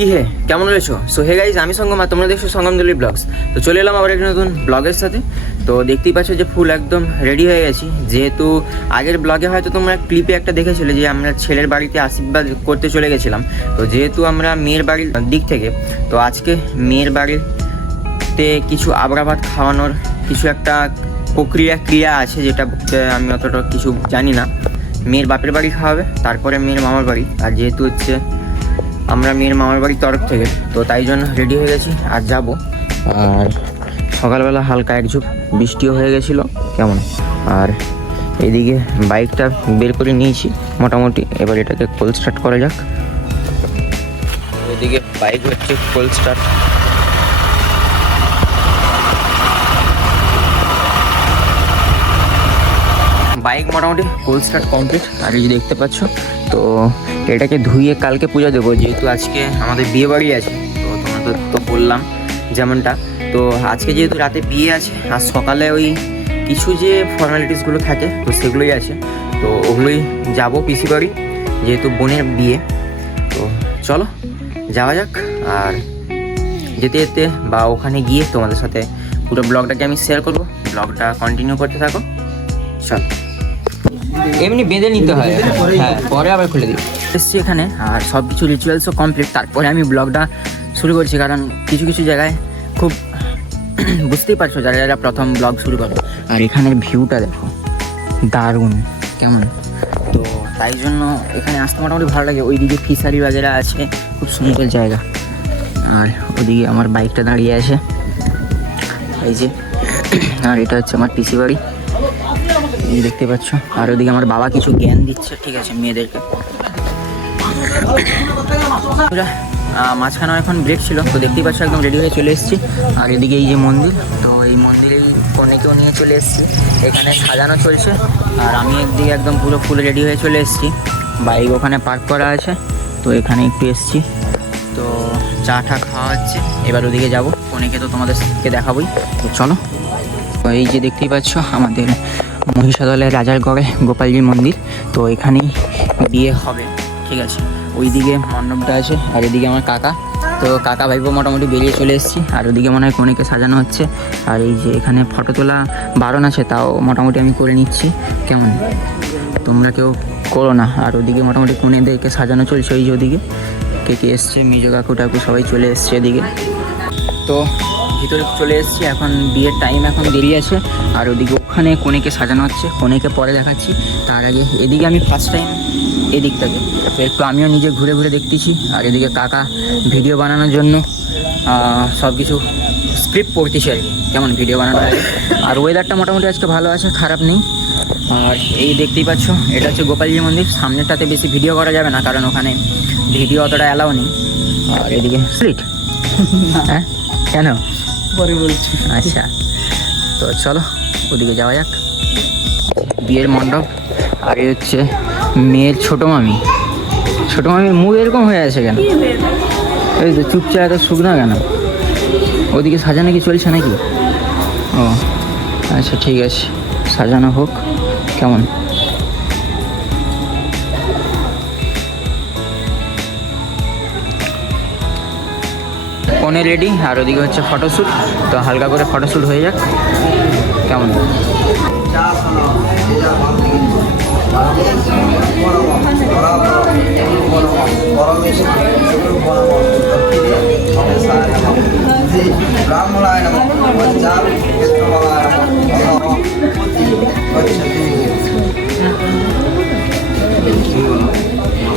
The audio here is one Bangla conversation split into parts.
কি হে কেমন রয়েছো? সো হে গাইজ, আমি সঙ্গম আর তোমরা দেখছো সঙ্গম দিল্লি ব্লগস। তো চলে এলাম আবার একটা নতুন ব্লগের সাথে। তো দেখতেই পাচ্ছ যে ফুল একদম রেডি হয়ে গেছি, যেহেতু আগের ব্লগে হয়তো তোমরা ক্লিপে একটা দেখেছিলে যে আমরা ছেলের বাড়িতে আশীর্বাদ করতে চলে গেছিলাম। তো যেহেতু আমরা মেয়ের বাড়ির দিক থেকে, তো আজকে মেয়ের বাড়িতে কিছু আবরাবাদ খাওয়ানোর কিছু একটা ক্রিয়া আছে, যেটা আমি অতটা কিছু জানি না। মেয়ের বাপের বাড়ি খাওয়াবে, তারপরে মেয়ের মামার বাড়ি। আর যেহেতু হচ্ছে আমরা মেয়ের মামার বাড়ির তরফ থেকে, তো তাই জন্য রেডি হয়ে গেছি আর যাব। আর সকালবেলা হালকা একঝুপ বৃষ্টিও হয়ে গেছিলো কেমন। আর এদিকে বাইকটা বের করে নিয়েছি মোটামুটি, এবার এটাকে কোল্ড স্টার্ট করা যাক। এদিকে বাইক হচ্ছে কোল্ড স্টার্ট। বাইক মোটামুটি কোল্ড স্টার্ট কমপ্লিট। আর এই যে দেখতে পাচ্ছ, তো এটাকে ধুয়ে কালকে পূজা দেবো, যেহেতু আজকে আমাদের বিয়ে বাড়ি আছে। তো তোমাদের তো বললাম যেমনটা, তো আজকে যেহেতু রাতে বিয়ে আছে আর সকালে ওই কিছু যে ফর্মালিটিসগুলো থাকে তো সেগুলোই আছে, তো ওগুলোই যাবো পিসি বাড়ি, যেহেতু বোনের বিয়ে। তো চলো যাওয়া যাক। আর যেতে যেতে বা ওখানে গিয়ে তোমাদের সাথে পুরো ব্লগটাকে আমি শেয়ার করবো, ব্লগটা কন্টিনিউ করতে থাকো। চল, এমনি বেঁধে নিতে হয়, হ্যাঁ পরে আবার খুলে দিই। এসছি এখানে আর সব কিছু রিচুয়ালসও কমপ্লিট, তারপরে আমি ব্লগটা শুরু করছি। কারণ কিছু কিছু জায়গায় খুব বুঝতেই পারছো যারা যারা প্রথম ব্লগ শুরু করো। আর এখানের ভিউটা দেখো দারুণ কেমন। তো তাই জন্য এখানে আসতে মোটামুটি ভালো লাগে। ওইদিকে ফিশারি বাজারা আছে, খুব সুন্দর জায়গা। আর ওদিকে আমার বাইকটা দাঁড়িয়ে আছে এই যে। আর এটা হচ্ছে আমার পিসি বাড়ি, এই দেখতে পাচ্ছ। আর ওদিকে আমার বাবা কিছু জ্ঞান দিচ্ছে, ঠিক আছে, মেয়েদেরকে। মাঝখানে এখন ব্রেক ছিল, তো দেখতেই পাচ্ছ একদম রেডি হয়ে চলে এসেছি। আর এদিকে এই যে মন্দির, তো এই মন্দিরেই কনেকেও নিয়ে চলে এসেছি, এখানে সাজানো চলছে। আর আমি একদিকে একদম পুরো ফুল রেডি হয়ে চলে এসেছি, বাইক ওখানে পার্ক করা আছে। তো এখানে একটু এসেছি, তো চা টা খাওয়া হচ্ছে। এবার ওদিকে যাবো, কনেকে তো তোমাদেরকে দেখাবোই। তো চলো, এই যে দেখতেই পাচ্ছ আমাদের মহিষাদলের রাজারগড়ে গোপালজির মন্দির, তো এখানেই বিয়ে হবে, ঠিক আছে। ওইদিকে মণ্ডপটা আছে। আর এদিকে আমার কাকা, তো কাকা ভাইপো মোটামুটি বেরিয়ে চলে এসেছি। আর ওদিকে মনে হয় কনেকে সাজানো হচ্ছে। আর এই যে এখানে ফটো তোলা বারণ আছে, তাও মোটামুটি আমি করে নিচ্ছি কেমন, তোমরা কেউ করো না। আর ওদিকে মোটামুটি কনেদেরকে সাজানো চলছে, ওই যে ওদিকে কে কে এসছে, মেজো কাকু টাকু সবাই চলে এসছে এদিকে। তো ভিতরে চলে এসেছি, এখন বিয়ের টাইম এখন দেরি আছে। আর ওদিকে ওখানে কনেকে সাজানো হচ্ছে, কনেকে পরে দেখাচ্ছি। তার আগে এদিকে আমি ফার্স্ট টাইম এদিকটাকে একটু আমিও নিজে ঘুরে ঘুরে দেখতেছি। আর এদিকে কাকা ভিডিও বানানোর জন্য সব কিছু স্ক্রিপ্ট পড়তেছি আর কি, কেমন ভিডিও বানানো লাগে। আর ওয়েদারটা মোটামুটি আজকে ভালো আছে, খারাপ নেই। আর এই দেখতেই পাচ্ছ, এটা হচ্ছে গোপালজি মন্দির। সামনেটাতে বেশি ভিডিও করা যাবে না, কারণ ওখানে ভিডিও অতটা অ্যালাউ নেই। আর এদিকে স্ট্রিট হ্যাঁ কেন পরে বলছি। আচ্ছা, তো চলো ওদিকে যাওয়া যাক। বিয়ের মণ্ডপ। আর এই হচ্ছে মেয়ের ছোটো মামি। ছোটো মামির মুখ এরকম হয়ে আছে কেন? এই তো চুপচাপ এত শুকনো কেন? ওদিকে সাজানো কি চলছে নাকি? ও আচ্ছা, ঠিক আছে, সাজানো হোক কেমন। কনে রেডি, আর ওদিকে হচ্ছে ফটোশ্যুট। তো হালকা করে ফটোশ্যুট হয়ে যাক কেমন।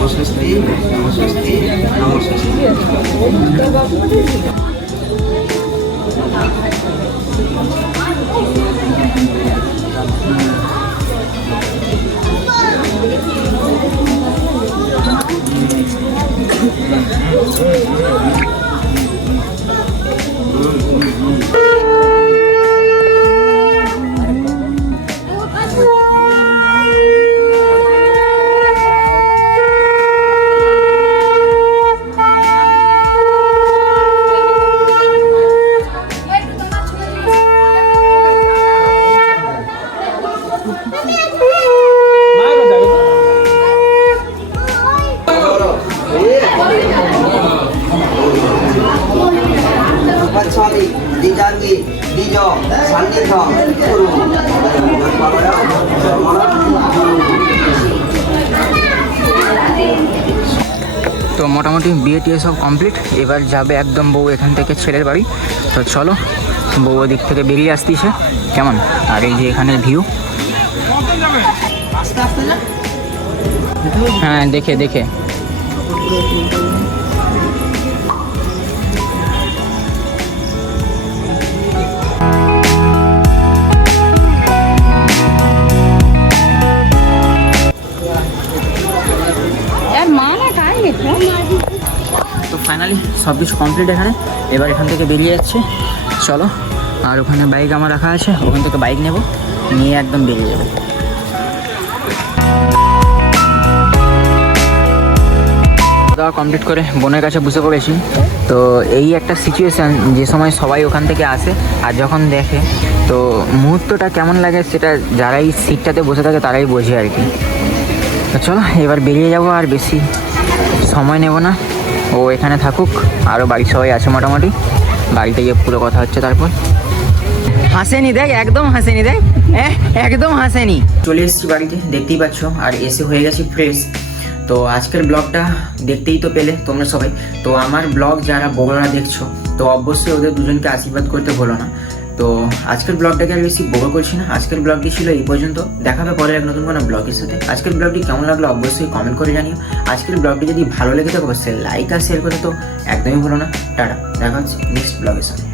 নমস্তে নমস্তে নমস্তে। নিজ সান্নিধ্যম গুরু তো মোটামুটি বিয়ে টিয়ে সব কমপ্লিট। এবার যাবে একদম বউ এখান থেকে ছেলের বাড়ি। তো চলো, বউ ওদিক থেকে বেরিয়ে আসতিছে কেমন। আর এই যে এখানের ভিউ, হ্যাঁ দেখে দেখে। তো ফাইনালি সব কিছু কমপ্লিট এখানে। এবার এখান থেকে বেরিয়ে যাচ্ছে, চলো। আর ওখানে বাইক আমার রাখা আছে, ওখান থেকে বাইক নেব, নিয়ে একদম বেরিয়ে যাবো। খাওয়া কমপ্লিট করে বোনের কাছে বসে পড়েছি। তো এই একটা সিচুয়েশান, যে সময় সবাই ওখান থেকে আসে আর যখন দেখে, তো মুহূর্তটা কেমন লাগে সেটা যারাই সিটটাতে বসে থাকে তারাই বোঝে আর কি। তো চলো এবার বেরিয়ে যাবো, আর বেশি সময় নেব না। ও এখানে থাকুক, আরও বাড়ির সবাই আছে মোটামুটি, বাড়িতে গিয়ে পুরো কথা হচ্ছে তারপর। হাসেনি দেখ, একদম হাসেনি দেখ, একদম হাসেনি। চলে এসেছি বাড়িতে, দেখতেই পাচ্ছ, আর এসে হয়ে গেছি ফ্রেশ। তো আজকের ব্লগটা দেখতেই তো পেলে তোমরা সবাই। তো আমার ব্লগ যারা বড়রা দেখছো, তো অবশ্যই ওদের দুজনকে আশীর্বাদ করতে ভুলো না। তো আজকের ব্লগটাকে আর বেশি বড় করছি না, আজকের ব্লগটি ছিল এই পর্যন্ত। দেখাবে পরে এক নতুন কোনো ব্লগের সাথে। আজকের ব্লগটি কেমন লাগলো অবশ্যই কমেন্ট করে জানিও। আজকের ব্লগটি যদি ভালো লেগে থাকে অবশ্যই লাইক আর শেয়ার করতে তো একদমই ভুলো না। টাটা, দেখা হচ্ছে নেক্সট ব্লগের সাথে।